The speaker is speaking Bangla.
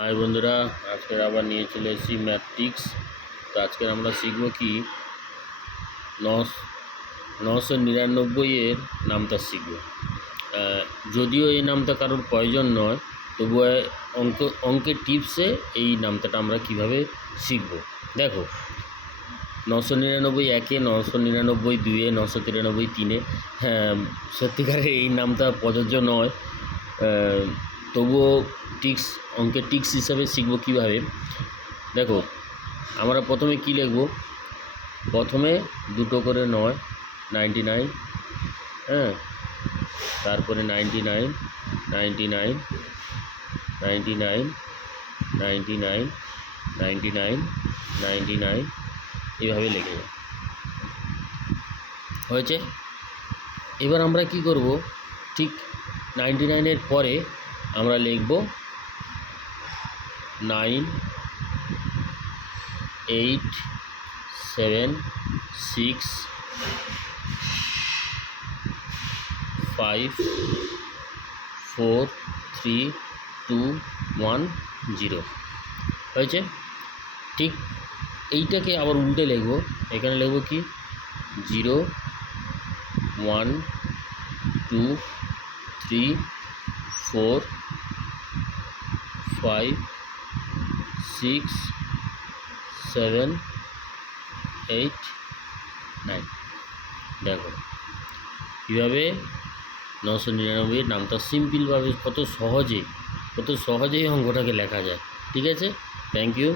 হাই বন্ধুরা, আজকে আবার নিয়ে চলে এসেছি ম্যাথটিক্স। তো আজকে আমরা শিখব কি 999 নামতা শিখব। যদিও এই নামতা কারোর প্রয়োজন নয়, তবুও অঙ্কের টিপসে এই নামতাটা আমরা কিভাবে শিখব। দেখো, 999 একে, 999 দুয়ে, 993 তিনে। হ্যাঁ, সত্যিকারের এই নামটা প্রযোজ্য নয়, তবুও অঙ্কের টিক্স হিসাবে শিখব কীভাবে। দেখো, আমরা প্রথমে কি লিখব? প্রথমে দুটো করে 9, 99, হ্যাঁ, তারপরে 99, 99, 99, 99, 99, 99, এইভাবে লিখে যাব। হয়েছে? এবার আমরা কি করব, ঠিক 99-এর পরে আমরা লিখব 9, 8, 7, 6, 5, 4, 3, 2, 1, 0। হয়েছে? ঠিক এইটাকে আবার উল্টে লিখব। এখানে লিখব কি 0, 1, 2, 3, 4, 5, 6, 7, 8, 9। দেখো কীভাবে 999 নামটা সিম্পলভাবে কত সহজেই অঙ্কটাকে লেখা যায়। ঠিক আছে, থ্যাংক ইউ।